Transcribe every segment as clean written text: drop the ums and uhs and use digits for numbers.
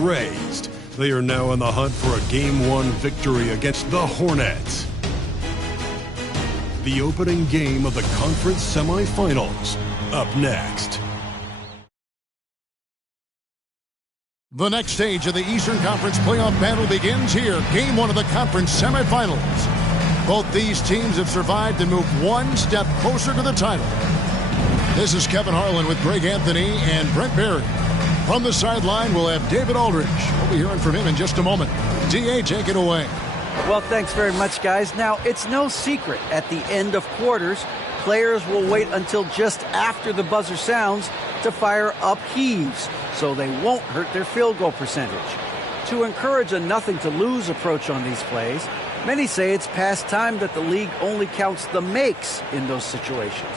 raised. They are now in the hunt for a Game 1 victory against the Hornets. The opening game of the conference semifinals. Up next. The next stage of the Eastern Conference playoff battle begins here. Game 1 of the conference semifinals. Both these teams have survived and moved one step closer to the title. This is Kevin Harlan with Greg Anthony and Brent Barry. From the sideline, we'll have David Aldridge. We'll be hearing from him in just a moment. D.A., take it away. Well, thanks very much, guys. Now, it's no secret at the end of quarters, players will wait until just after the buzzer sounds to fire up heaves, so they won't hurt their field goal percentage. To encourage a nothing-to-lose approach on these plays, many say it's past time that the league only counts the makes in those situations.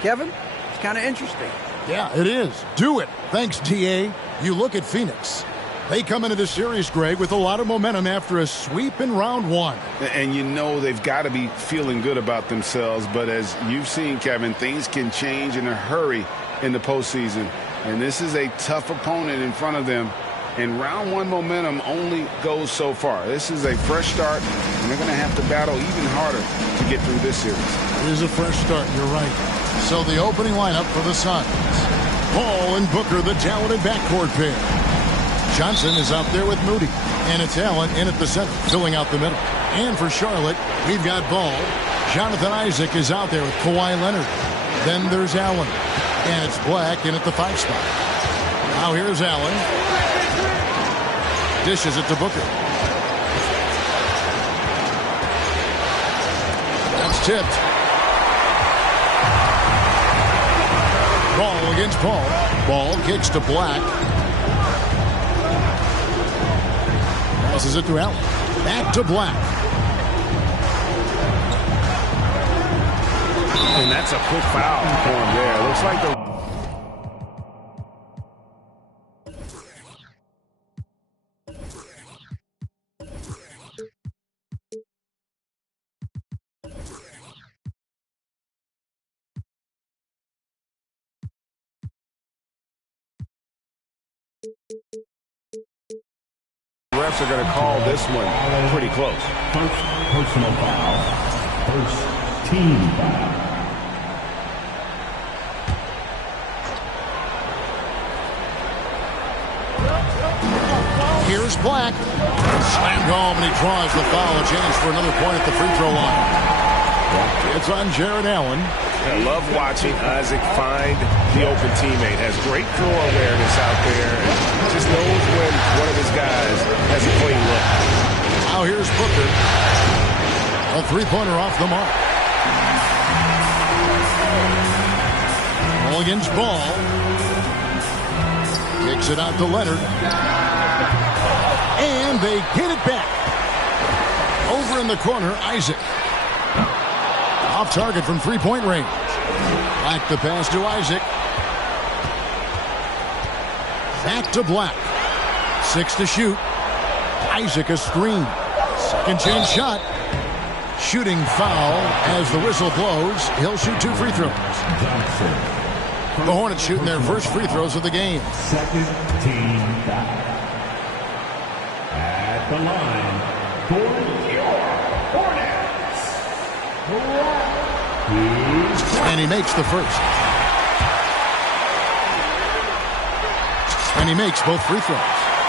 Kevin? It's kind of interesting. Yeah, it is. Do it. Thanks, T.A. You look at Phoenix. They come into the series, Greg, with a lot of momentum after a sweep in round one. And you know they've got to be feeling good about themselves. But as you've seen, Kevin, things can change in a hurry in the postseason. And this is a tough opponent in front of them. And round one momentum only goes so far. This is a fresh start, and they're going to have to battle even harder to get through this series. It is a fresh start, you're right. So the opening lineup for the Suns. Paul and Booker, the talented backcourt pair. Johnson is out there with Moody. And it's Allen in at the center, filling out the middle. And for Charlotte, we've got Ball. Jonathan Isaac is out there with Kawhi Leonard. Then there's Allen. And it's Black in at the 5 spot. Now here's Allen. Dishes it to Booker. That's tipped. Ball against Paul. Ball kicks to Black. Passes it to Allen. Back to Black. And that's a quick foul for him there. Looks like the... refs are going to call this one pretty close. First personal foul. First team foul. Here's Black. Slammed home, and he draws the foul. A chance for another point at the free throw line. It's on Jared Allen. I love watching Isaac find the open teammate. Has great floor awareness out there. Just knows when one of his guys has a clean look. Now here's Booker. A three-pointer off the mark. Ball against Ball. Kicks it out to Leonard. And they get it back. Over in the corner, Isaac. Off target from three-point range. Back the pass to Isaac. Back to Black. 6 to shoot. Isaac a screen. Second chance shot. Shooting foul as the whistle blows. He'll shoot 2 free throws. The Hornets shooting their first free throws of the game. Second team foul. At the line for your Hornets. And he makes the first. And he makes both free throws.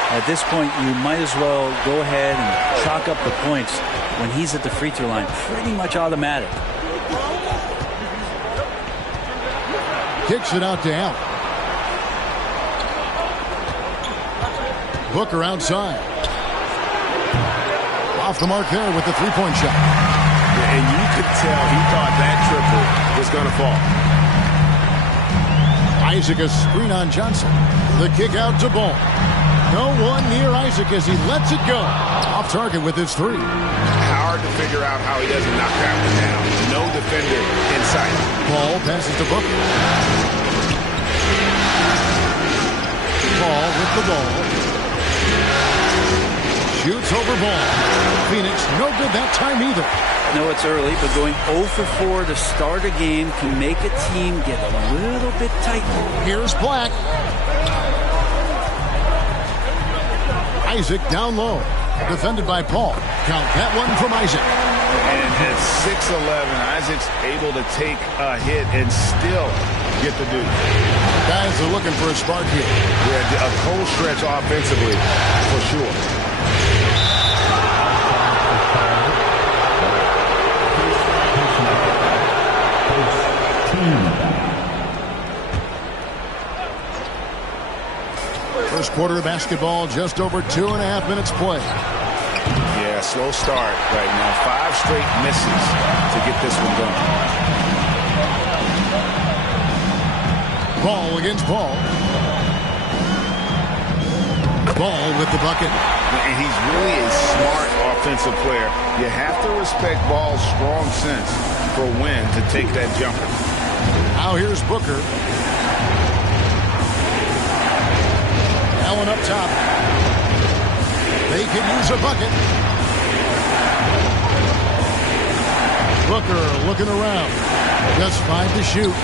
At this point, you might as well go ahead and chalk up the points when he's at the free throw line. Pretty much automatic. Kicks it out to Allen. Booker outside. Off the mark there with the three-point shot. And you could tell he thought that triple was going to fall. Isaac a screen on Johnson. The kick out to Ball. No one near Isaac as he lets it go. Off target with his 3. Hard to figure out how he doesn't knock that one down. No defender in sight. Ball passes to Booker. Ball with the ball. Shoots over Ball. Phoenix no good that time either. I know it's early, but going 0 for 4 to start a game can make a team get a little bit tight. Here's Black. Isaac down low. Defended by Paul. Count that one from Isaac. And at 6'11", Isaac's able to take a hit and still get the deuce. Guys are looking for a spark here. Yeah, a cold stretch offensively, for sure. First quarter of basketball, just over 2.5 minutes play. Yeah, slow start right now. 5 straight misses to get this one done. Ball against Ball. Ball with the bucket. And he's really a smart offensive player. You have to respect Ball's strong sense for when to take that jumper. Now here's Booker. Allen up top. They can use a bucket. Booker looking around. Just 5 to shoot.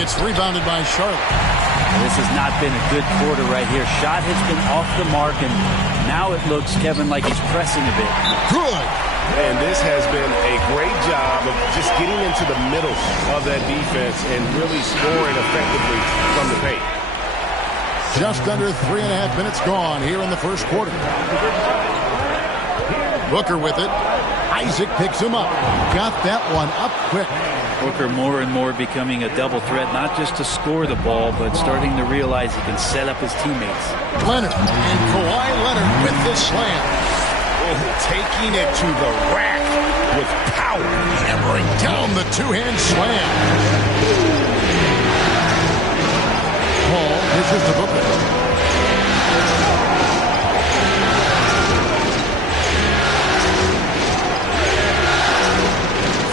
It's rebounded by Charlotte. This has not been a good quarter right here. Shot has been off the mark, and now it looks, Kevin, like he's pressing a bit. Good. And this has been a great job of just getting into the middle of that defense and really scoring effectively from the paint. Just under 3.5 minutes gone here in the first quarter. Booker with it. Isaac picks him up. Got that one up quick. Booker more and more becoming a double threat, not just to score the ball, but starting to realize he can set up his teammates. Leonard and Kawhi Leonard with the slam. Oh, taking it to the rack with power. Hammering down the two-hand slam. Paul pushes to Booker.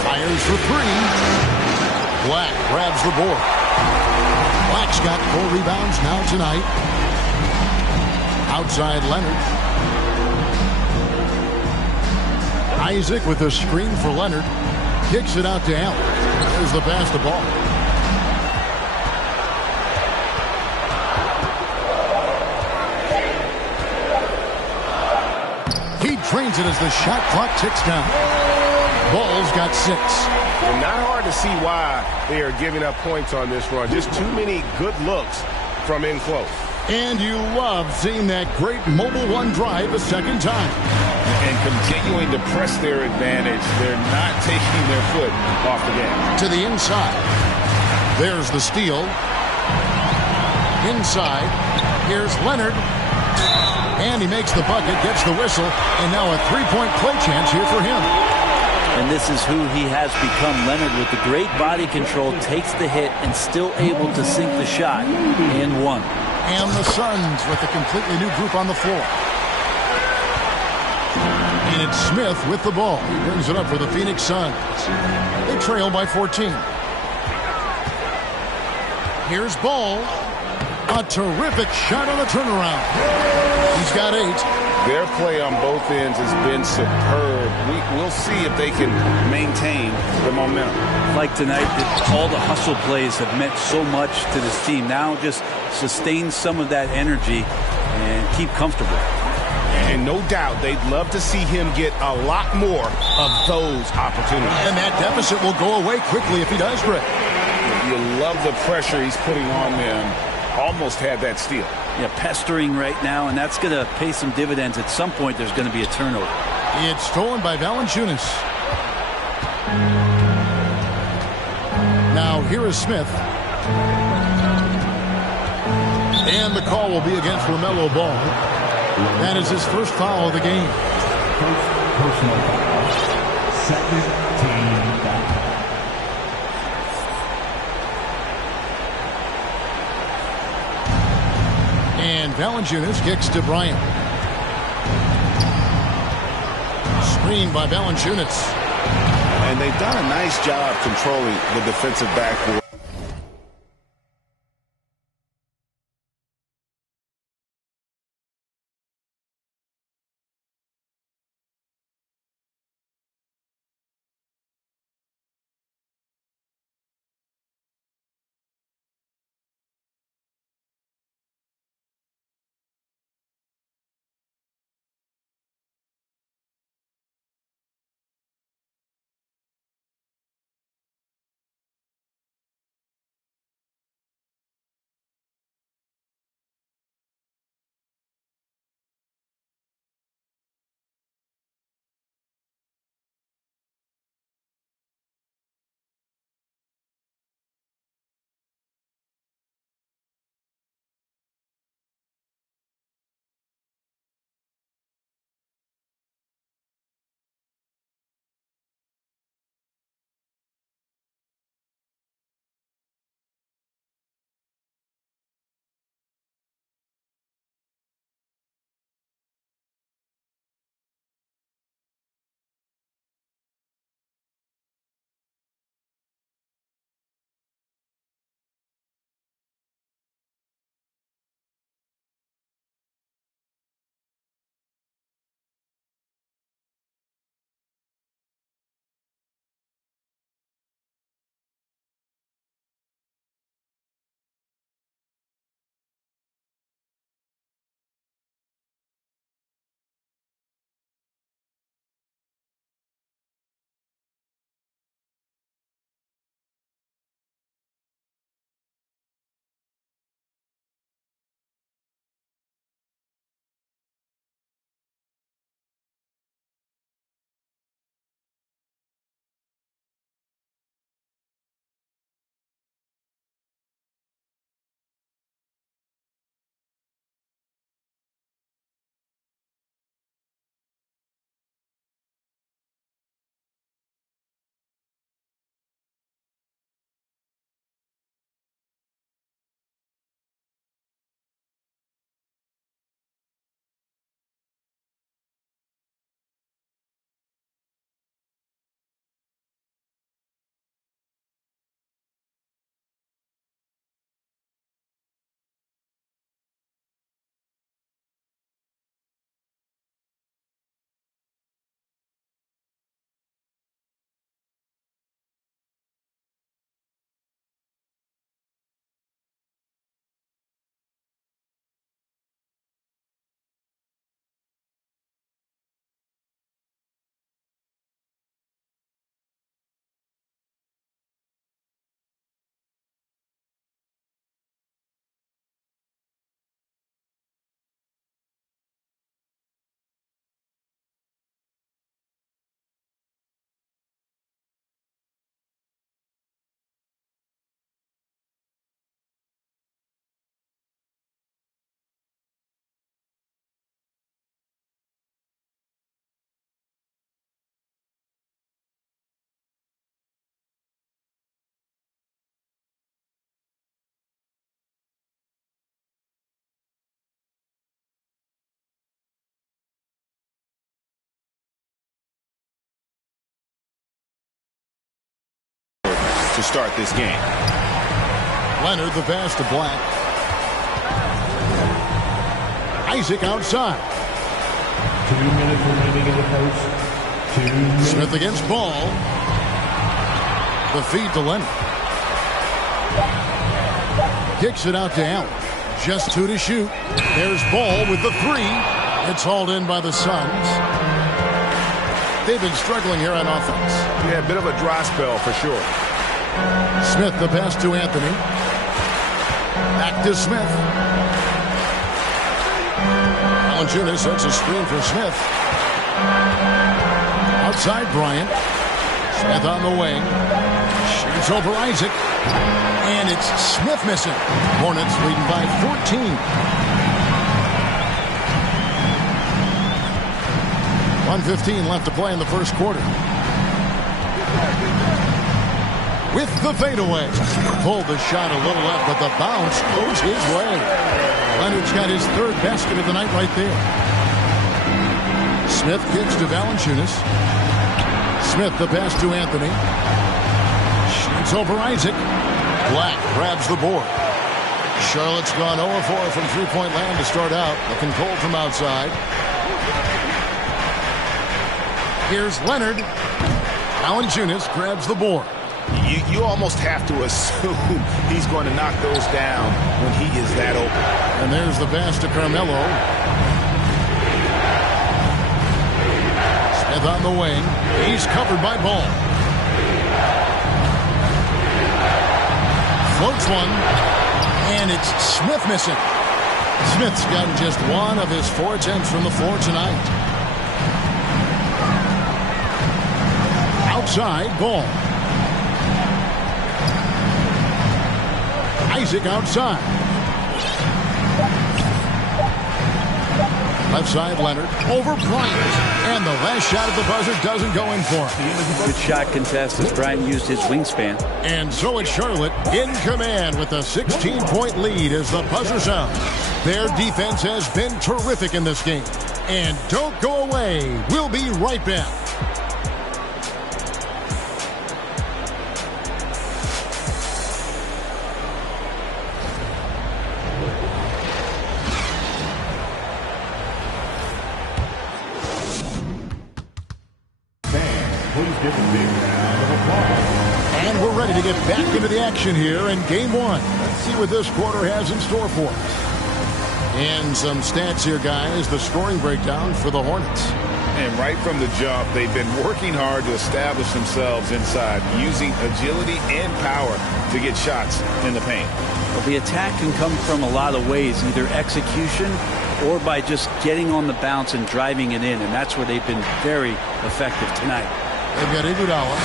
Fires for 3. Black grabs the board. Black's got 4 rebounds now tonight. Outside Leonard. Isaac with a screen for Leonard. Kicks it out to Allen. There's the pass to Ball. He trains it as the shot clock ticks down. Ball's got 6. And not hard to see why they are giving up points on this run. Just too many good looks from in close. And you love seeing that great mobile one drive a second time. And continuing to press their advantage. They're not taking their foot off the gas. To the inside. There's the steal. Inside. Here's Leonard. And he makes the bucket, gets the whistle, and now a 3-point play chance here for him. And this is who he has become. Leonard with the great body control, takes the hit and still able to sink the shot and 1. And the Suns with a completely new group on the floor. And it's Smith with the ball. He brings it up for the Phoenix Suns. They trail by 14. Here's Ball. A terrific shot on the turnaround. He's got 8. Their play on both ends has been superb. We'll see if they can maintain the momentum. Like tonight, all the hustle plays have meant so much to this team. Now just sustain some of that energy and keep comfortable. And no doubt they'd love to see him get a lot more of those opportunities. And that deficit will go away quickly if he does, Greg. You love the pressure he's putting on them. Almost had that steal. Yeah, pestering right now, and that's going to pay some dividends. At some point, there's going to be a turnover. It's stolen by Valanciunas. Now here is Smith. And the call will be against LaMelo Ball. That is his first foul of the game. First personal foul. Second team foul. And Valanciunas kicks to Bryant. Screen by Valanciunas. And they've done a nice job controlling the defensive backboard. to start this game. Leonard, the pass to Black. Isaac outside. 2 minutes remaining in the first. 2 minutes. Smith against Ball. The feed to Leonard. Kicks it out to Allen. Just 2 to shoot. There's Ball with the 3. It's hauled in by the Suns. They've been struggling here on offense. Yeah, a bit of a dry spell for sure. Smith, the pass to Anthony. Back to Smith. Valanciunas sets a screen for Smith. Outside Bryant. Smith on the wing. Shoots over Isaac. And it's Smith missing. Hornets leading by 14. 1:15 left to play in the first quarter. With the fadeaway. Pulled the shot a little left, but the bounce goes his way. Leonard's got his 3rd basket of the night right there. Smith kicks to Valanciunas. Smith the pass to Anthony. Shoots over Isaac. Black grabs the board. Charlotte's gone 0-4 from three-point land to start out. Looking cold from outside. Here's Leonard. Valanciunas grabs the board. You almost have to assume he's going to knock those down when he is that open. And there's the pass to Carmelo. Smith on the wing. He's covered by Ball. Floats one. And it's Smith missing. Smith's gotten just 1 of his 4 attempts from the floor tonight. Outside, Ball. Isaac outside. Left side, Leonard. Over Bryant. And the last shot at the buzzer doesn't go in for him. Good shot contest as Bryant used his wingspan. And so it's Charlotte in command with a 16-point lead as the buzzer sounds. Their defense has been terrific in this game. And don't go away. We'll be right back. And we're ready to get back into the action here in Game 1. Let's see what this quarter has in store for us. And some stats here, guys. The scoring breakdown for the Hornets. And right from the jump, they've been working hard to establish themselves inside, using agility and power to get shots in the paint. Well, the attack can come from a lot of ways, either execution or by just getting on the bounce and driving it in. And that's where they've been very effective tonight. They've got Iguodala.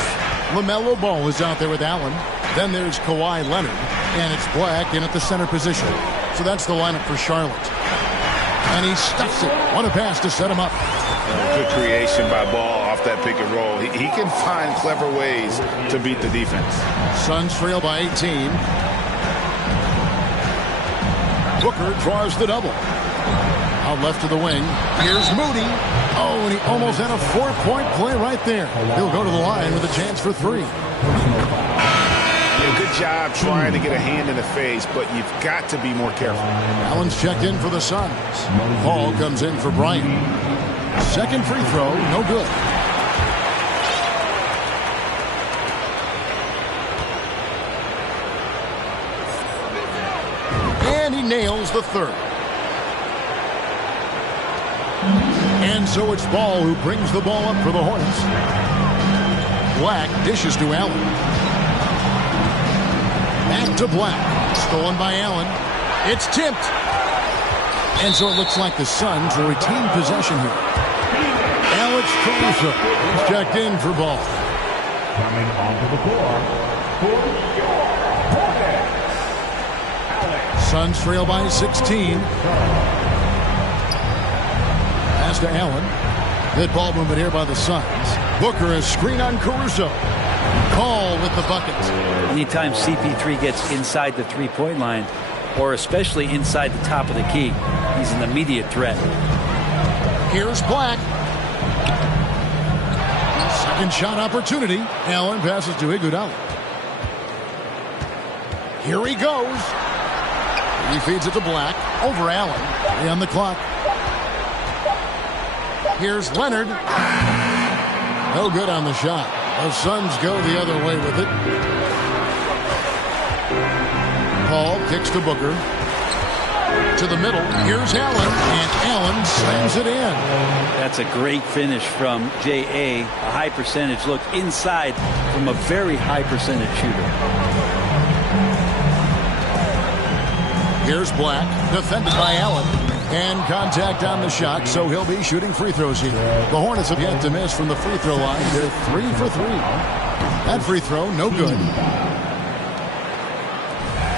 LaMelo Ball is out there with Allen. Then there's Kawhi Leonard. And it's Black in at the center position. So that's the lineup for Charlotte. And he stuffs it. What a pass to set him up. Good creation by Ball off that pick and roll. He can find clever ways to beat the defense. Suns trail by 18. Booker draws the double. Out left to the wing. Here's Moody. Oh, and he almost had a 4-point play right there. He'll go to the line with a chance for 3. Yeah, good job trying to get a hand in the face, but you've got to be more careful. Allen's checked in for the Suns. Ball comes in for Bryant. Second free throw, no good. And he nails the 3rd. And so it's Ball who brings the ball up for the Hornets. Black dishes to Allen. Back to Black. Stolen by Allen. It's tipped. And so it looks like the Suns will retain possession here. Alex Caruso is checked in for Ball. Coming onto the floor for your Hornets. Suns trail by 16. Pass to Allen. Good ball movement here by the Suns. Booker is screen on Caruso. Call with the bucket. Anytime CP3 gets inside the three-point line, or especially inside the top of the key, he's an immediate threat. Here's Black. Second shot opportunity. Allen passes to Iguodala. Here he goes. He feeds it to Black. Over Allen. 3 on the clock. Here's Leonard. No good on the shot. The Suns go the other way with it. Paul kicks to Booker. To the middle. Here's Allen. And Allen slams it in. That's a great finish from J.A. A high percentage look inside from a very high percentage shooter. Here's Black. Defended by Allen. And contact on the shot, so he'll be shooting free throws here. The Hornets have yet to miss from the free throw line. They're 3 for 3. That free throw, no good.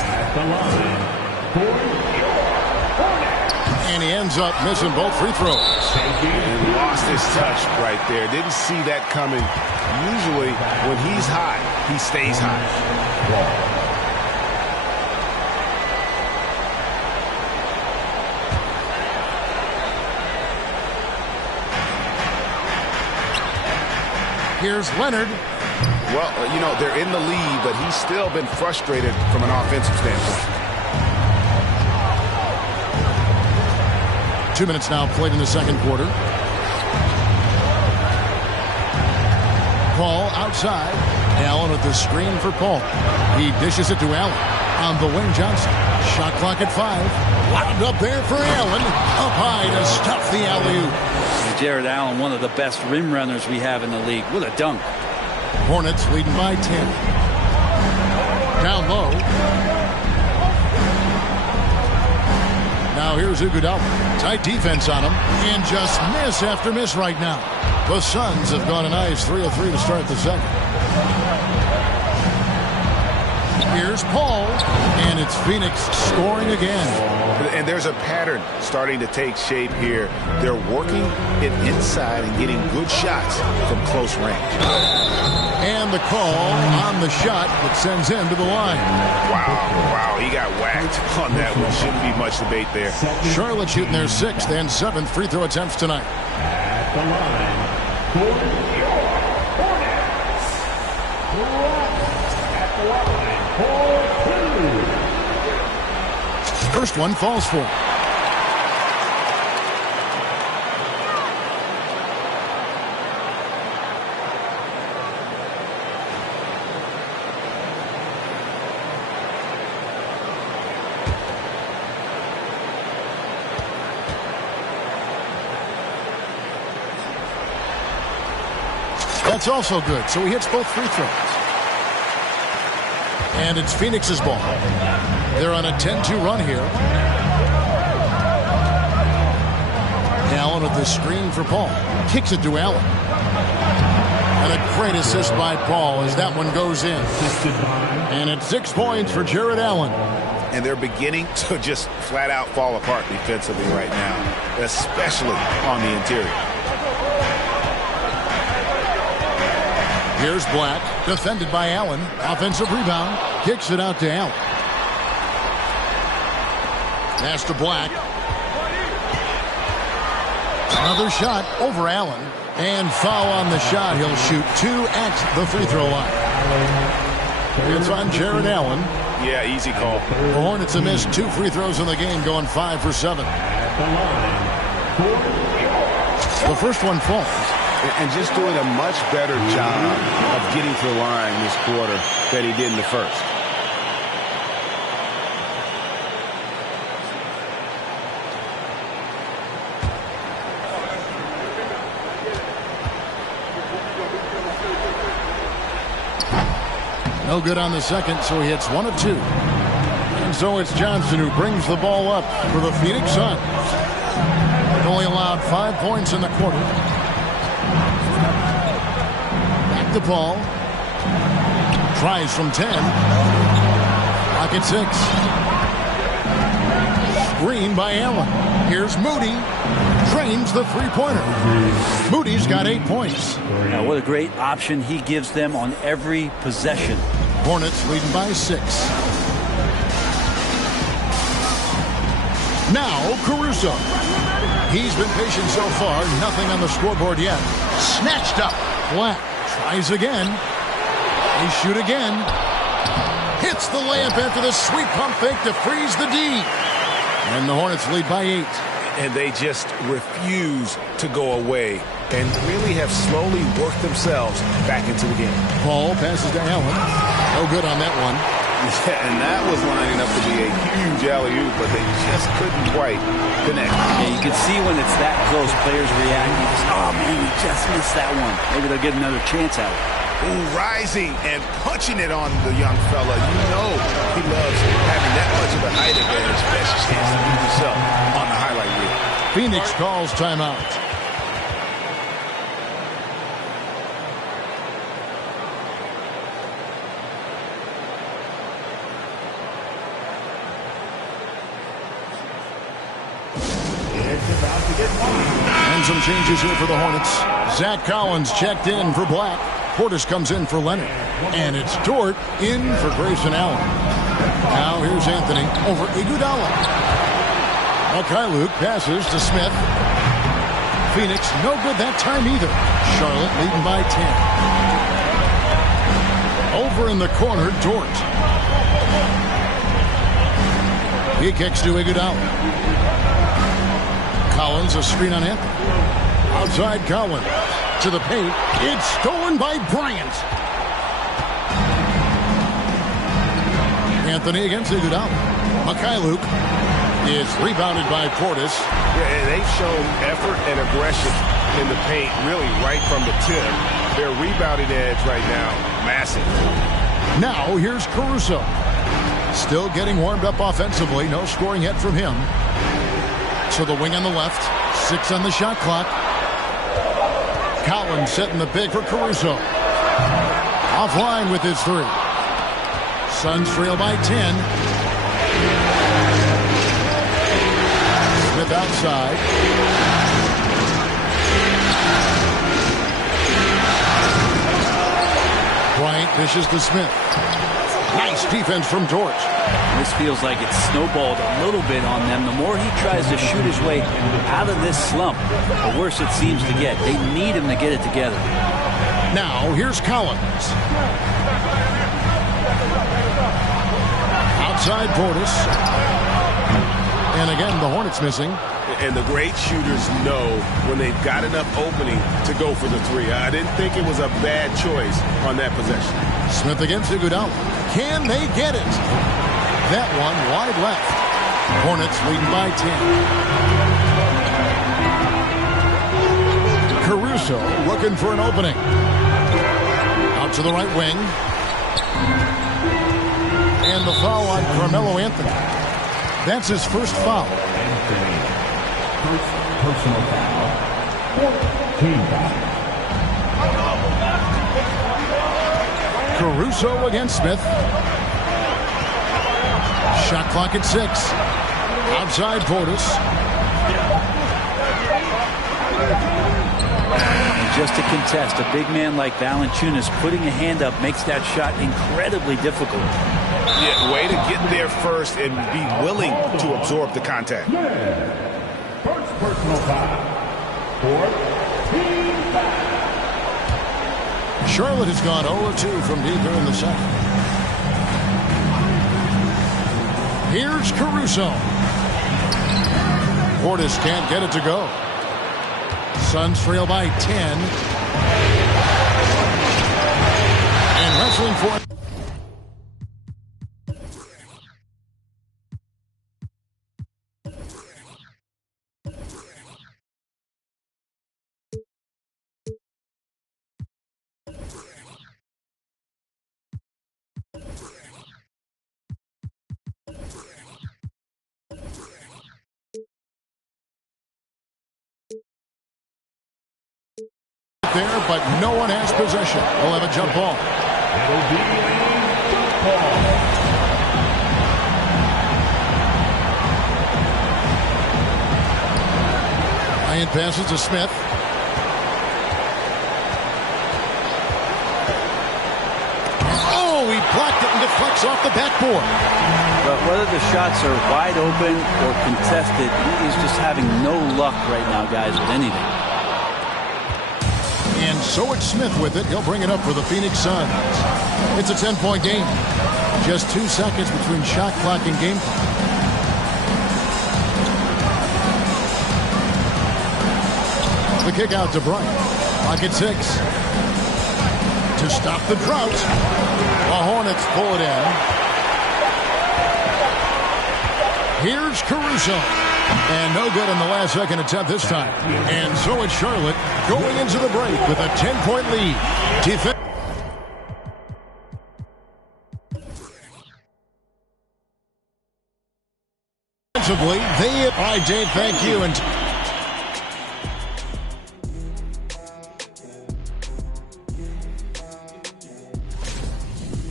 At the line, And he ends up missing both free throws. And lost his touch right there. Didn't see that coming. Usually, when he's hot, he stays hot. Here's Leonard. Well, you know, they're in the lead, but he's still been frustrated from an offensive standpoint. 2 minutes now played in the second quarter. Paul outside. Allen with the screen for Paul. He dishes it to Allen. On the wing, Johnson. Shot clock at 5. Wound up there for Allen. Up high to stuff the alley-oop. Jared Allen, one of the best rim runners we have in the league. What a dunk. Hornets leading by 10. Down low. Now here's Iguodala. Tight defense on him. And just miss after miss right now. The Suns have gone a nice 3 of 3 to start the second. Here's Paul. And it's Phoenix scoring again. And there's a pattern starting to take shape here. They're working it inside and getting good shots from close range. And the call on the shot that sends him to the line. Wow, he got whacked on that one. Shouldn't be much debate there. Charlotte shooting their 6th and 7th free throw attempts tonight. at the line, Hornets. At the line, for 2. First one falls for. That's also good, so he hits both free throws. And it's Phoenix's ball. They're on a 10-2 run here. Allen with the screen for Paul. Kicks it to Allen. And a great assist by Paul as that one goes in. And it's 6 points for Jared Allen. And they're beginning to just flat out fall apart defensively right now, especially on the interior. Here's Black, defended by Allen. Offensive rebound. Kicks it out to Allen. Pass to Black. Another shot over Allen. And foul on the shot. He'll shoot 2 at the free throw line. It's on Jared Allen. Yeah, easy call. The Hornets have missed 2 free throws in the game, going 5 for 7. The first one falls. And just doing a much better job of getting to the line this quarter than he did in the first. No good on the second, so he hits 1 of 2. And so it's Johnson who brings the ball up for the Phoenix Suns. They've only allowed 5 points in the quarter. Back to Paul. Tries from 10. Pocket 6. Screen by Allen. Here's Moody. Drains the three-pointer. Moody's got 8 points. Now, what a great option he gives them on every possession. Hornets leading by 6. Now Caruso. He's been patient so far. Nothing on the scoreboard yet. Snatched up. Black tries again. They shoot again. Hits the layup after the sweep pump fake to freeze the D. And the Hornets lead by 8. And they just refuse to go away and really have slowly worked themselves back into the game. Paul passes to Allen. No good on that one. Yeah, and that was lining up to be a huge alley-oop, but they just couldn't quite connect. Yeah, you can see when it's that close, players react. You just, oh, man, we just missed that one. Maybe they'll get another chance at it. Ooh, rising and punching it on the young fella. You know he loves having that much of a height advantage. Best chance to do yourself on the highlight reel. Phoenix calls timeout. And some changes here for the Hornets. Zach Collins checked in for Black. Portis comes in for Leonard. And it's Dort in for Grayson Allen. Now here's Anthony over Iguodala. Mykhailiuk passes to Smith. Phoenix no good that time either. Charlotte leading by 10. Over in the corner, Dort. He kicks to Iguodala. Collins, a screen on Anthony. Outside Collins to the paint. It's stolen by Bryant. Anthony against Iguodala. Mykhailiuk is rebounded by Portis. Yeah, they've shown effort and aggression in the paint, really right from the tip. Their rebounding edge right now, massive. Now here's Caruso. Still getting warmed up offensively. No scoring yet from him. To the wing on the left. 6 on the shot clock. Collins setting the big for Caruso. Offline with his 3. Suns trail by 10. Smith outside. Bryant dishes to Smith. Nice defense from Dort. This feels like it's snowballed a little bit on them. The more he tries to shoot his way out of this slump, the worse it seems to get. They need him to get it together. Now, here's Collins. Outside Portis. And again, the Hornets missing. And the great shooters know when they've got enough opening to go for the 3. I didn't think it was a bad choice on that possession. Smith against Iguodala. Can they get it? That one wide left. Hornets leading by 10. Caruso looking for an opening. Out to the right wing. And the foul on Carmelo Anthony. That's his first foul. First personal foul. Team foul. Caruso against Smith. Shot clock at 6. Outside Portis. And just to contest, a big man like Valanciunas putting a hand up makes that shot incredibly difficult. Yeah, way to get there first and be willing to absorb the contact. First personal foul. Fourth team foul. Charlotte has gone 0-2 from deep here in the second. Here's Caruso. Portis can't get it to go. Suns trail by 10. And wrestling for it. There, but no one has possession. We'll have a jump ball. It'll be a jump ball. Bryant passes to Smith. Oh, he blocked it and deflects off the backboard. But whether the shots are wide open or contested, he's just having no luck right now, guys, with anything. And so it's Smith with it. He'll bring it up for the Phoenix Suns. It's a 10-point game. Just 2 seconds between shot clock and game clock. The kick out to Bryant. Clock at 6. To stop the drought. The Hornets pull it in. Here's Caruso. And no good in the last second attempt this time. And so it's Charlotte going into the break with a 10-point lead. Defensively, all right, Dave, thank you. And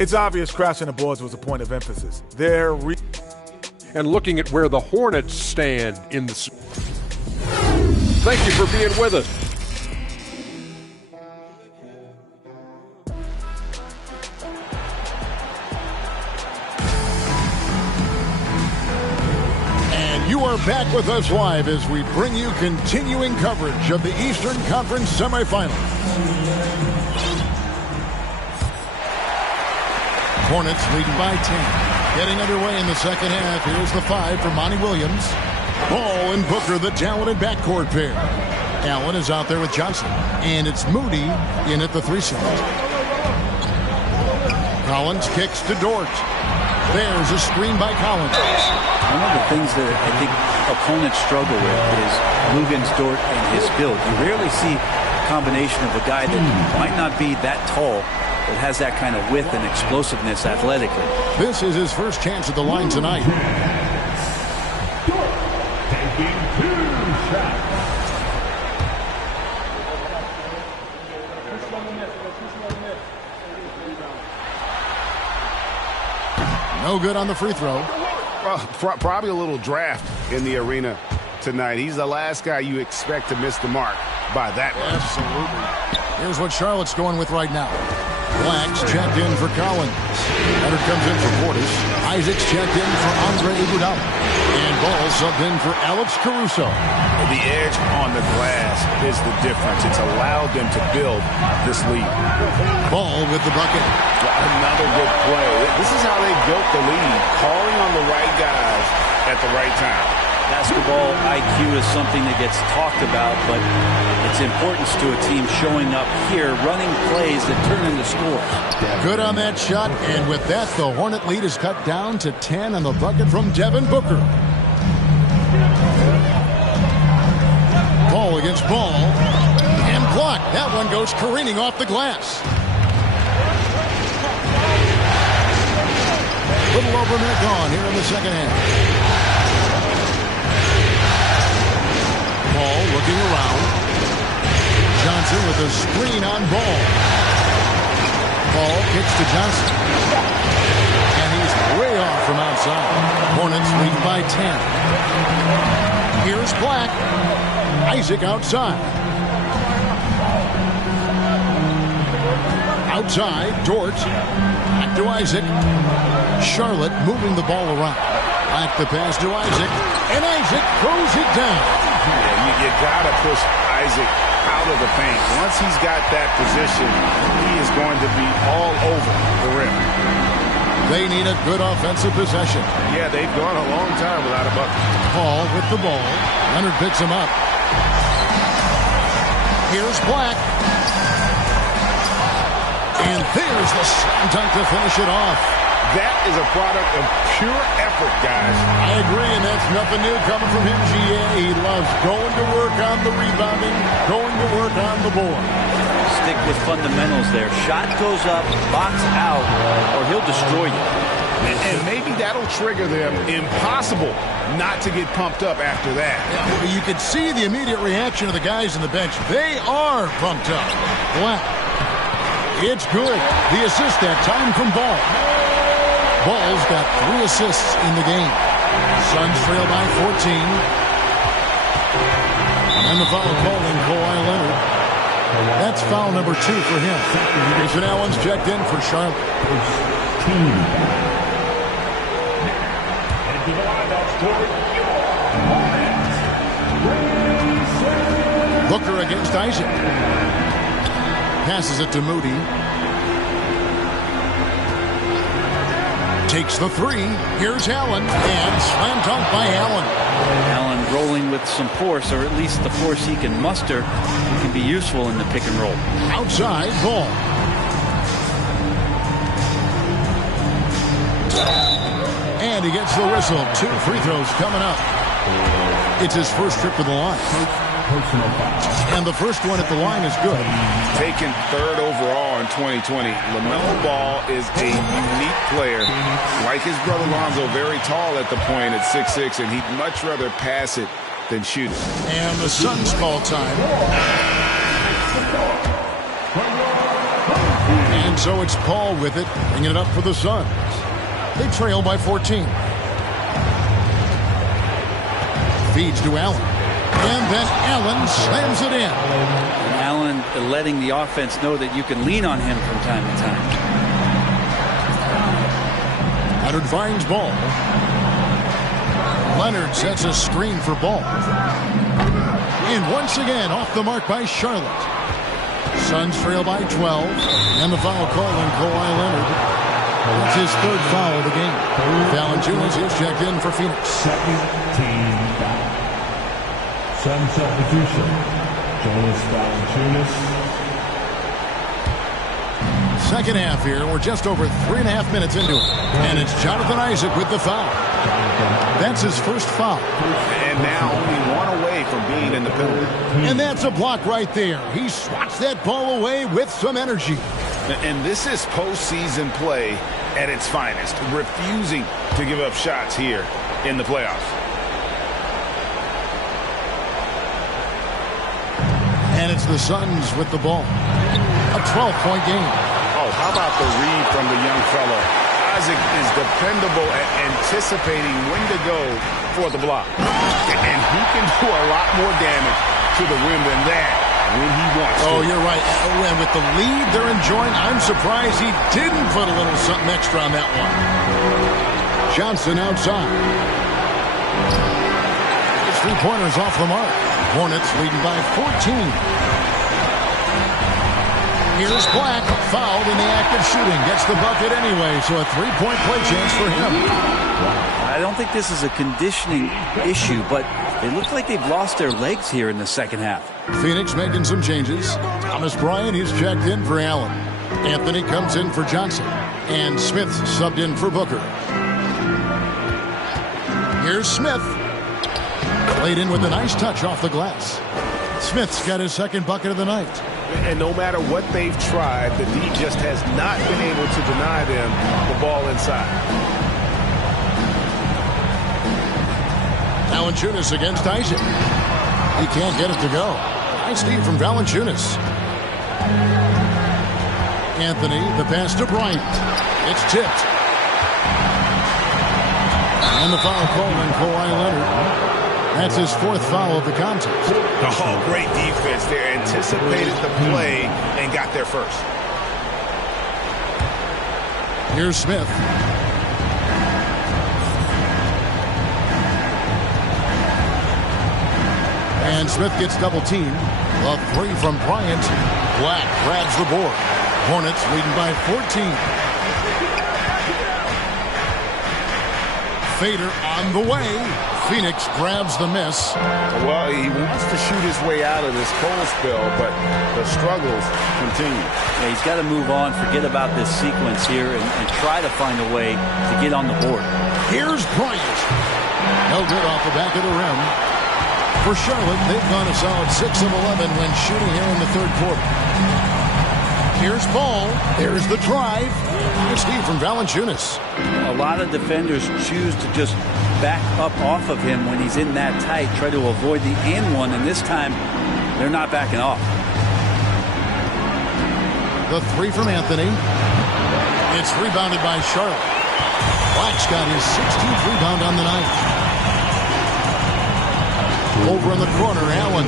it's obvious crashing the boards was a point of emphasis. And looking at where the Hornets stand in the... Thank you for being with us. And you are back with us live as we bring you continuing coverage of the Eastern Conference semifinals. Hornets leading by 10. Getting underway in the second half. Here's the 5 for Monty Williams. Ball and Booker, the talented backcourt pair. Allen is out there with Johnson. And it's Moody in at the 3 slot. Collins kicks to Dort. There's a screen by Collins. One of the things that I think opponents struggle with is Luguentz, Dort, and his build. You rarely see a combination of a guy that might not be that tall, but has that kind of width and explosiveness athletically. This is his first chance at the line tonight. Taking 2 shots. No good on the free throw. Probably a little draft in the arena tonight. He's the last guy you expect to miss the mark by that much. Absolutely. Here's what Charlotte's going with right now. Black's checked in for Collins. Leonard comes in for Portis. Isaac's checked in for Andre Iguodala. And Ball subbed in for Alex Caruso. The edge on the glass is the difference. It's allowed them to build this lead. Ball with the bucket. Another good play. This is how they built the lead. Calling on the right guys at the right time. Basketball IQ is something that gets talked about, but its importance to a team showing up here, running plays that turn into scores. Good on that shot, and with that, the Hornet lead is cut down to 10 on the bucket from Devin Booker. Ball against Ball, and blocked. That one goes careening off the glass. Little over a minute gone here in the second half. Ball looking around. Johnson with a screen on Ball. Ball kicks to Johnson. And he's way off from outside. Hornets lead by 10. Here's Black. Isaac outside. Outside, Dort. Back to Isaac. Charlotte moving the ball around. Back the pass to Isaac. And Isaac throws it down. Yeah, you got to push Isaac out of the paint. Once he's got that position, he is going to be all over the rim. They need a good offensive possession. Yeah, they've gone a long time without a bucket. Paul with the ball. Leonard picks him up. Here's Black. And there's the slam dunk to finish it off. That is a product of pure effort, guys. I agree, and that's nothing new coming from him, GA. He loves going to work on the rebounding, going to work on the board. Stick with fundamentals there. Shot goes up, box out, or he'll destroy you. And maybe that'll trigger them. Impossible not to get pumped up after that. Yeah, you could see the immediate reaction of the guys on the bench. They are pumped up. Black. It's good. The assist that time from Ball. Ball's got 3 assists in the game. Suns trail by 14. And the foul called on Kawhi Leonard. That's foul number 2 for him. Grayson Allen's checked in for Charlotte. Booker against Isaac. Passes it to Moody. Takes the three. Here's Allen. And slam dunk by Allen. Allen rolling with some force, or at least the force he can muster. He can be useful in the pick and roll. Outside Ball. And he gets the whistle. 2 free throws coming up. It's his first trip to the line. And the first one at the line is good. Taken 3rd overall in 2020. LaMelo Ball is a unique player. Like his brother Lonzo, very tall at the point at 6'6", and he'd much rather pass it than shoot it. And the Suns call time. And so it's Paul with it, bringing it up for the Suns. They trail by 14. Feeds to Allen. And then Allen slams it in. And Allen letting the offense know that you can lean on him from time to time. Leonard finds Ball. Leonard sets a screen for Ball. And once again off the mark by Charlotte. Suns trail by 12. And the foul call on Kawhi Leonard. It's his 3rd foul of the game. Valanciunas is checked in for Phoenix. Second team foul. Sun substitution. Jonas Valanciunas. Second half here. We're just over 3.5 minutes into it. And it's Jonathan Isaac with the foul. That's his first foul. And now only 1 away from being in the penalty. And that's a block right there. He swats that ball away with some energy. And this is postseason play at its finest, refusing to give up shots here in the playoffs. And it's the Suns with the ball. A 12-point game. Oh, how about the read from the young fella? Isaac is dependable at anticipating when to go for the block. And he can do a lot more damage to the rim than that when he wants to. Oh, you're right. And with the lead they're enjoying, I'm surprised he didn't put a little something extra on that one. Johnson outside. His 3-pointers off the mark. Hornets leading by 14. Here's Black, fouled in the act of shooting. Gets the bucket anyway, so a 3-point play chance for him. I don't think this is a conditioning issue, but they look like they've lost their legs here in the second half. Phoenix making some changes. Thomas Bryant, he's checked in for Allen. Anthony comes in for Johnson. And Smith subbed in for Booker. Here's Smith. Played in with a nice touch off the glass. Smith's got his 2nd bucket of the night. And no matter what they've tried, the D just has not been able to deny them the ball inside. Valanciunas against Isaac. He can't get it to go. Nice lead from Valanciunas. Anthony, the pass to Bryant. It's tipped. And the foul call on Kawhi Leonard. That's his 4th foul of the contest. Oh, great defense there. Anticipated the play and got there first. Here's Smith. And Smith gets double-teamed. A 3 from Bryant. Black grabs the board. Hornets leading by 14. Fader on the way. Phoenix grabs the miss. Well, he wants to shoot his way out of this cold spell, but the struggles continue. Yeah, he's got to move on, forget about this sequence here, and try to find a way to get on the board. Here's Bryant. No good off the back of the rim. For Charlotte, they've gone a solid 6 of 11 when shooting here in the 3rd quarter. Here's Ball. There's the drive. It's Steve from Valanciunas. A lot of defenders choose to just back up off of him when he's in that tight, try to avoid the and one, and this time they're not backing off. The 3 from Anthony. It's rebounded by Charlotte. Black's got his 16th rebound on the night. Over in the corner, Allen.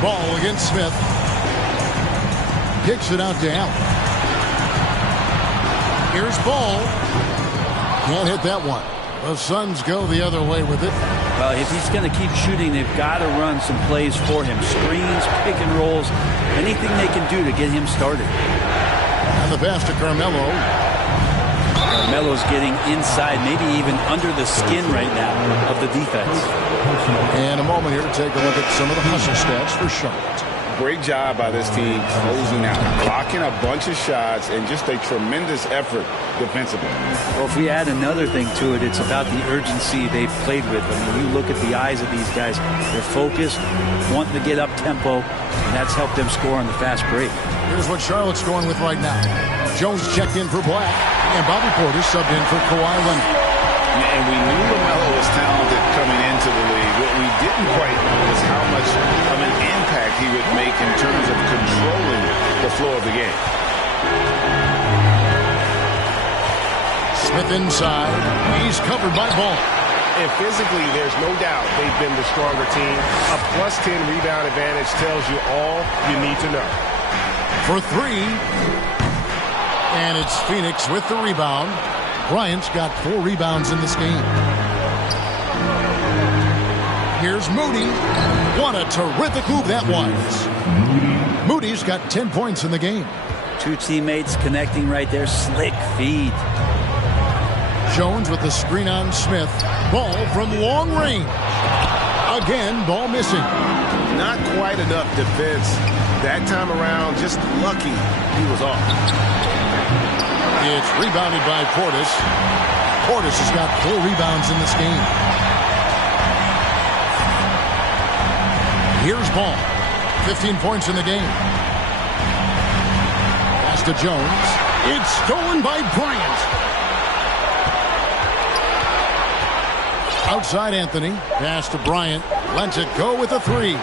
Ball against Smith. Kicks it out to Allen. Here's Ball. Can't hit that one. The Suns go the other way with it. Well, if he's going to keep shooting, they've got to run some plays for him. Screens, pick and rolls, anything they can do to get him started. And the pass to Carmelo. Carmelo's getting inside, maybe even under the skin right now of the defense. And a moment here to take a look at some of the hustle stats for Charlotte. Great job by this team closing out, blocking a bunch of shots, and just a tremendous effort defensively. Well, if we add another thing to it, it's about the urgency they've played with. I mean, you look at the eyes of these guys. They're focused, wanting to get up tempo, and that's helped them score on the fast break. Here's what Charlotte's going with right now. Jones checked in for Black, and Bobby Portis subbed in for Kawhi Leonard. And we knew LaMelo was talented coming into the league. What we didn't quite know is how much of an impact he would make in terms of controlling the flow of the game. Smith inside. He's covered by Ball. And physically, there's no doubt they've been the stronger team. A +10 rebound advantage tells you all you need to know. For three. And it's Phoenix with the rebound. Bryant's got 4 rebounds in this game. Here's Moody. What a terrific move that was. Moody's got 10 points in the game. 2 teammates connecting right there. Slick feed. Jones with the screen on Smith. Ball from long range. Again, Ball missing. Not quite enough defense that time around. Just lucky he was off. It's rebounded by Portis. Portis has got 4 rebounds in this game. Here's Ball. 15 points in the game. Pass to Jones. It's stolen by Bryant. Outside Anthony. Pass to Bryant. Lets it go with a 3.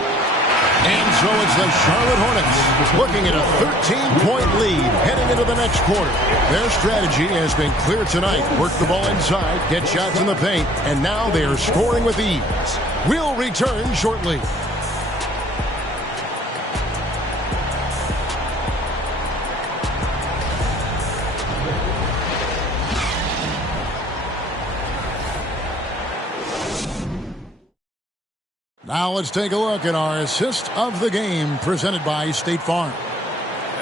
And so it's the Charlotte Hornets looking at a 13-point lead heading into the next quarter. Their strategy has been clear tonight. Work the ball inside, get shots in the paint, and now they are scoring with ease. We'll return shortly. Now let's take a look at our assist of the game presented by State Farm.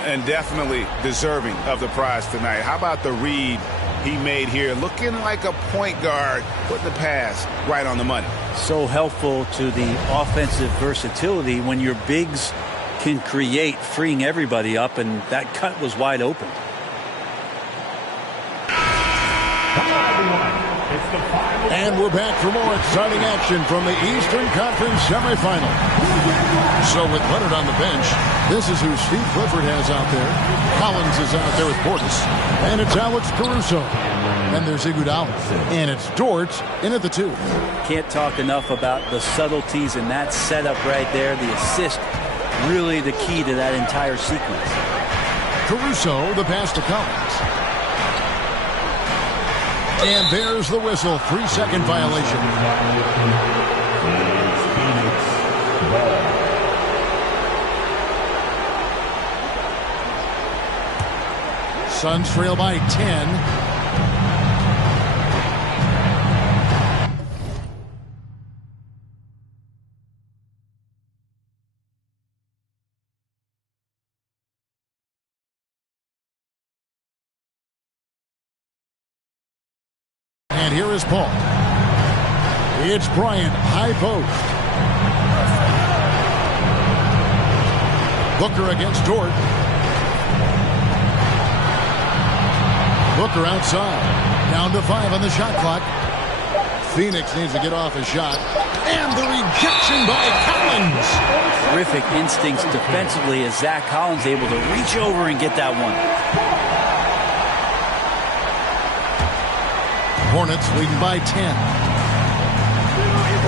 And definitely deserving of the prize tonight. How about the read he made here? Looking like a point guard, putting the pass right on the money. So helpful to the offensive versatility when your bigs can create, freeing everybody up, and that cut was wide open. And we're back for more exciting action from the Eastern Conference semifinal. So with Leonard on the bench, this is who Steve Clifford has out there. Collins is out there with Portis. And it's Alex Caruso. And there's Iguodala. And it's Dort in at the 2. Can't talk enough about the subtleties in that setup right there. The assist, really the key to that entire sequence. Caruso, the pass to Collins. And there's the whistle. 3-second violation. Suns trail by 10. And here is Paul. It's Bryant, high post. Booker against Dort. Booker outside. Down to 5 on the shot clock. Phoenix needs to get off a shot. And the rejection by Collins. Terrific instincts defensively as Zach Collins able to reach over and get that one. Hornets leading by 10.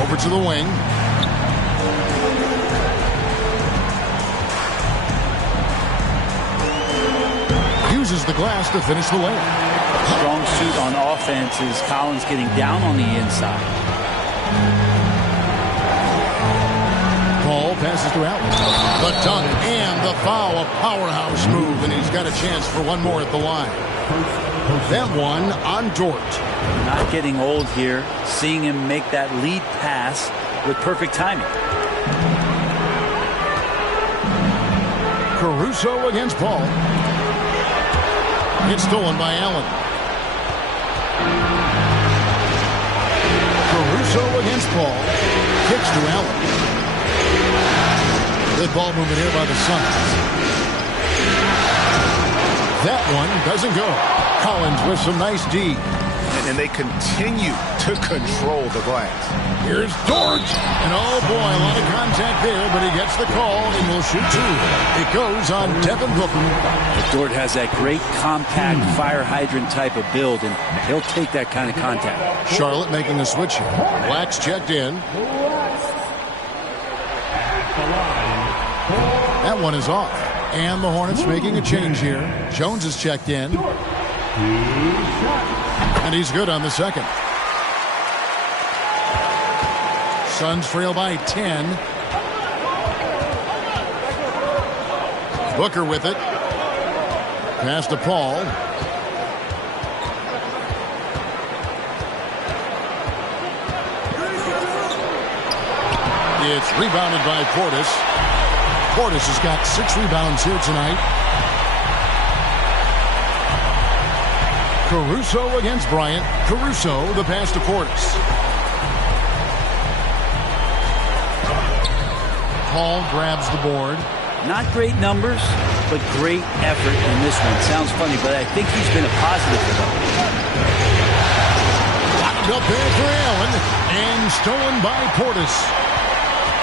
Over to the wing. Uses the glass to finish the layup. Strong suit on offense is Collins getting down on the inside. Paul passes to Allen. The dunk and the foul. A powerhouse move, and he's got a chance for one more at the line. That one on Dort. Not getting old here. Seeing him make that lead pass with perfect timing. Caruso against Paul. It's stolen by Allen. Caruso against Paul. Kicks to Allen. Good ball movement here by the Suns. That one doesn't go. Collins with some nice D. And they continue to control the glass. Here's Dort. And oh boy, a lot of contact there, but he gets the call and will shoot two. It goes on Devin Booker. Dort has that great compact fire hydrant type of build, and he'll take that kind of contact. Charlotte making a switch here. Black's checked in. That one is off. And the Hornets making a change here. Jones is checked in. And he's good on the second. Suns trail by 10. Booker with it. Pass to Paul. It's rebounded by Portis. Portis has got 6 rebounds here tonight. Caruso against Bryant. Caruso, the pass to Portis. Paul grabs the board. Not great numbers, but great effort in this one. Sounds funny, but I think he's been a positive for them. Locked up there for Allen. And stolen by Portis.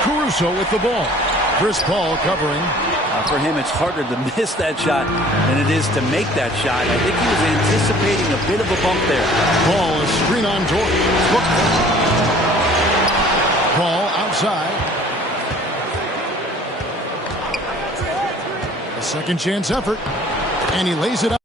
Caruso with the ball. Chris Paul covering. For him, it's harder to miss that shot than it is to make that shot. I think he was anticipating a bit of a bump there. Paul, a screen on Dort. Paul outside. A second chance effort. And he lays it up.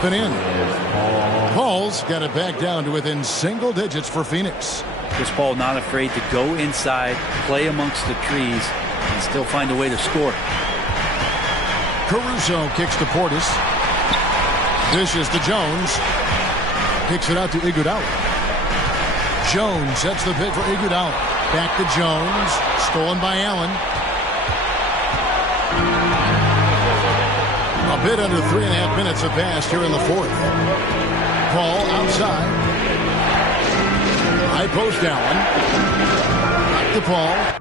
Up and in. Paul's got it back down to within single digits for Phoenix. Chris Paul not afraid to go inside, play amongst the trees, and still find a way to score. Caruso kicks to Portis. Dishes to Jones. Kicks it out to Iguodala. Jones sets the pick for Iguodala. Back to Jones. Stolen by Allen. A bit under 3.5 minutes have passed here in the fourth. Paul outside. High post Allen. Back to Paul.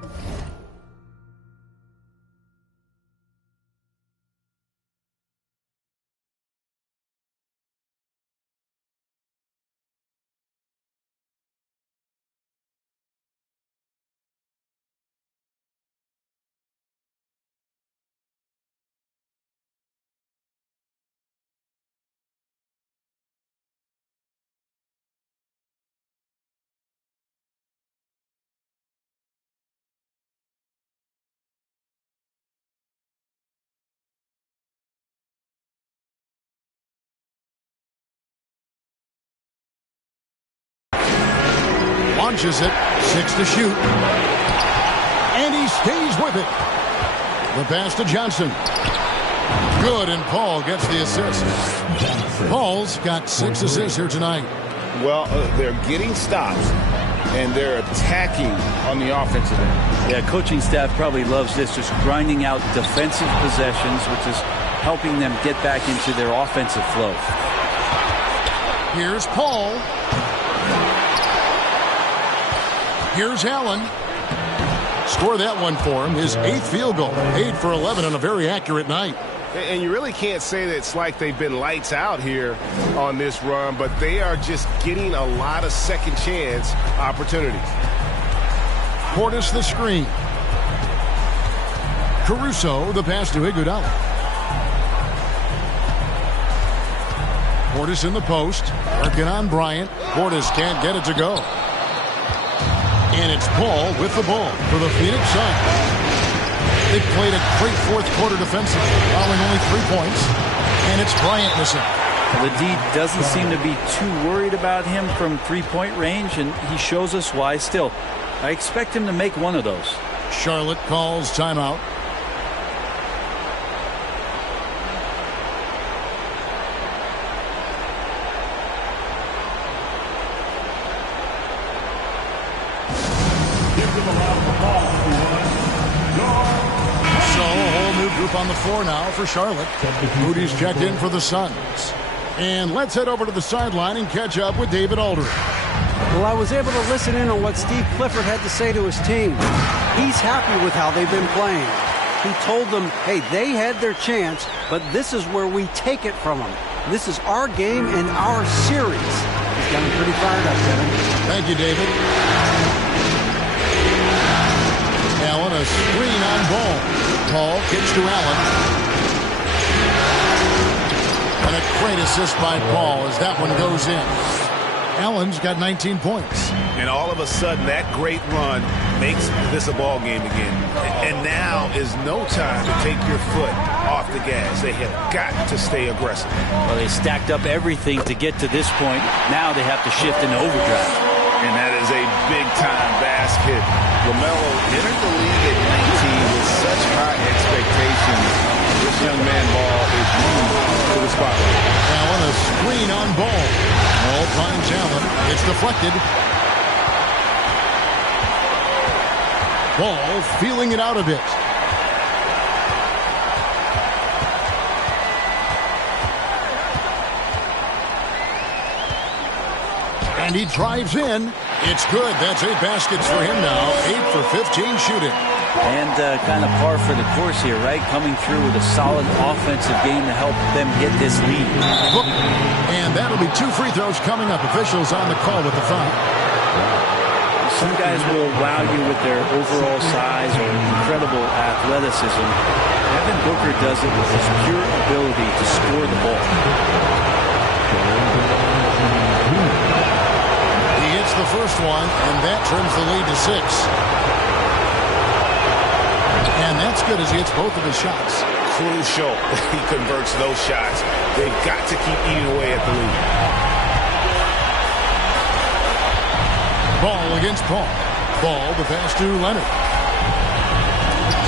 Launches it, 6 to shoot, and he stays with it. The pass to Johnson. Good, and Paul gets the assist. Paul's got 6 assists here tonight. Well, they're getting stops, and they're attacking on the offensive end. Yeah, coaching staff probably loves this, just grinding out defensive possessions, which is helping them get back into their offensive flow. Here's Paul. Here's Allen. Score that one for him. His 8th field goal. 8 for 11 on a very accurate night. And you really can't say that it's like they've been lights out here on this run, but they are just getting a lot of second chance opportunities. Portis the screen. Caruso the pass to Iguodala. Portis in the post. Working on Bryant. Portis can't get it to go. And it's Paul with the ball for the Phoenix Suns. They played a great fourth quarter defensively, allowing only 3 points. And it's Bryant missing. The D doesn't seem to be too worried about him from three-point range, and he shows us why still. I expect him to make one of those. Charlotte calls timeout. On the floor now for Charlotte. Moody's checked in for the Suns. And let's head over to the sideline and catch up with David Aldridge. Well, I was able to listen in on what Steve Clifford had to say to his team. He's happy with how they've been playing. He told them, hey, they had their chance, but this is where we take it from them. This is our game and our series. He's got me pretty fired up, Kevin. Thank you, David. Allen, a screen on Ball. Paul kicks to Allen. And a great assist by Paul as that one goes in. Allen's got 19 points. And all of a sudden, that great run makes this a ball game again. And now is no time to take your foot off the gas. They have got to stay aggressive. Well, they stacked up everything to get to this point. Now they have to shift into overdrive. And that is a big-time basket. LaMelo entered the league at 19 with such high expectations. This young man Ball is moved to the spotlight. Allen, a screen on Ball. Ball finds Allen. It's deflected. Ball feeling it out a bit. And he drives in. It's good. That's 8 baskets for him now. 8 for 15 shooting. And kind of par for the course here, right? Coming through with a solid offensive game to help them get this lead. And that'll be 2 free throws coming up. Officials on the call with the foul. Some guys will wow you with their overall size or incredible athleticism. Devin Booker does it with his pure ability to score the ball. The first one, and that trims the lead to 6. And that's good as he hits both of his shots. crucial that he converts those shots. They've got to keep eating away at the lead. Ball against Paul. Ball, the pass to Leonard.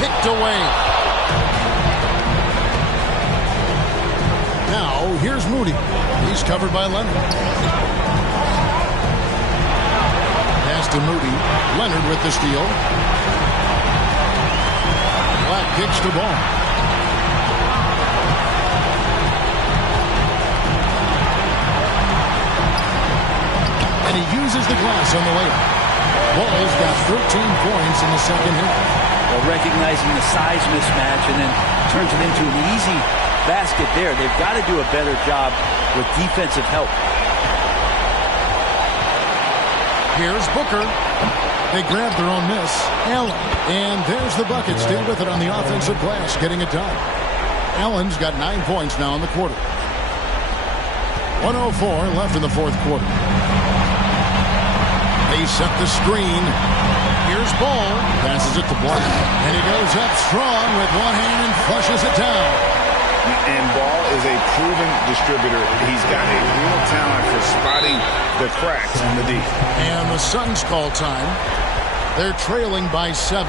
Kicked away. Now, here's Moody. He's covered by Leonard. Pass to Moody. Leonard with the steal. Black kicks the ball. And he uses the glass on the layup. Ball's got 13 points in the second half. Well, recognizing the size mismatch and then turns it into an easy basket there. They've got to do a better job with defensive help. Here's Booker. They grab their own miss. Allen. And there's the bucket. Stay with it on the offensive glass, getting it done. Allen's got 9 points now in the quarter. 1:04 left in the fourth quarter. They set the screen. Here's Ball. Passes it to Black. And he goes up strong with one hand and flushes it down. And Ball is a proven distributor. He's got a real talent for spotting the cracks in the D. And the Suns call time. They're trailing by 7.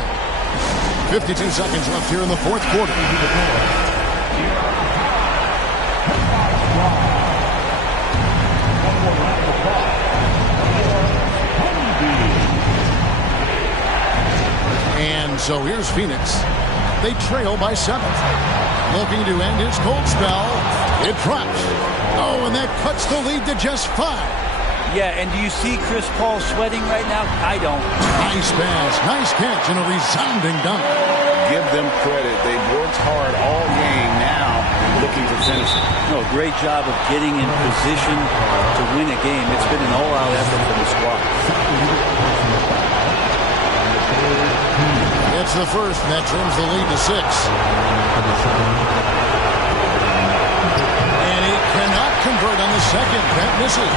52 seconds left here in the fourth quarter. And so here's Phoenix. They trail by 7. Looking to end his cold spell. It drops. Oh, and that cuts the lead to just 5. Yeah, and do you see Chris Paul sweating right now? I don't. Nice pass, nice catch, and a resounding dunk. Give them credit. They've worked hard all game, now looking to finish it. No, great job of getting in position to win a game. It's been an all-out effort from the squad. It's the first, and that trims the lead to 6. And he cannot convert on the second. That misses.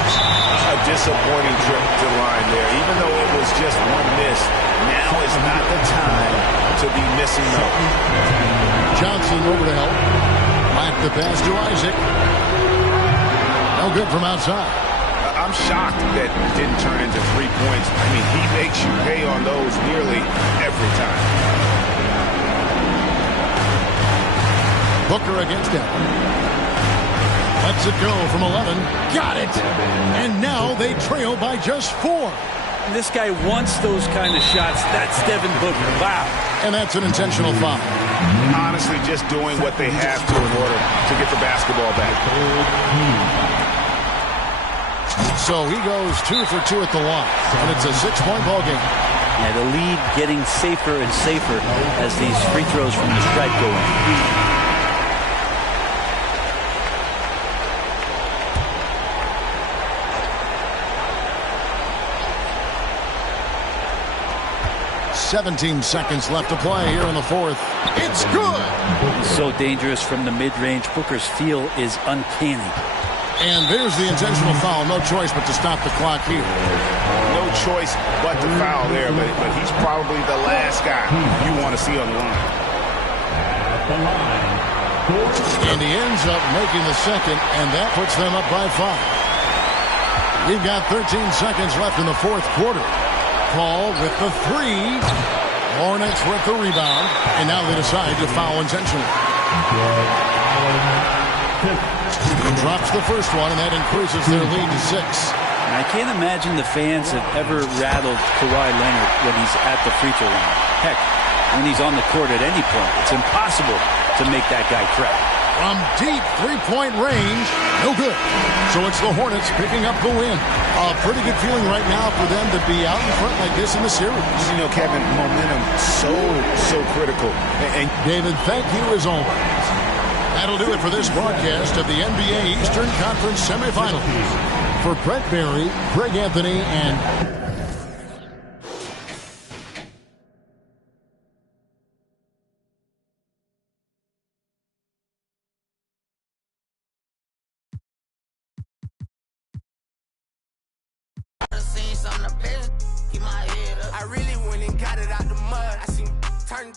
A disappointing trip to the line there. Even though it was just one miss, now is not the time to be missing those. Johnson over to help. Black the pass to Isaac. No good from outside. I'm shocked that didn't turn into 3 points. I mean, he makes you pay on those nearly every time. Booker against him. Lets it go from 11. Got it! And now they trail by just 4. This guy wants those kind of shots. That's Devin Booker. Wow. And that's an intentional foul. Honestly, just doing what they have to in order to get the basketball back. So he goes 2 for 2 at the line. And it's a 6-point ball game. Yeah, the lead getting safer and safer as these free throws from the stripe go in. 17 seconds left to play here in the fourth. It's good! So dangerous from the mid-range. Booker's feel is uncanny. And there's the intentional foul. No choice but to stop the clock here. No choice but to foul there, but he's probably the last guy you want to see on the line. And he ends up making the second, and that puts them up by 5. We've got 13 seconds left in the fourth quarter. Paul with the 3. Hornets with the rebound, and now they decide to foul intentionally. Drops the first one, and that increases their lead to 6. I can't imagine the fans have ever rattled Kawhi Leonard when he's at the free throw line. Heck, when he's on the court at any point, it's impossible to make that guy crack. From deep three-point range, no good. So it's the Hornets picking up the win. A pretty good feeling right now for them to be out in front like this in the series. You know, Kevin, momentum so critical. And David, thank you as always. That'll do it for this broadcast of the NBA Eastern Conference semifinals. For Brett Barry, Greg Anthony, and... I really went and got it out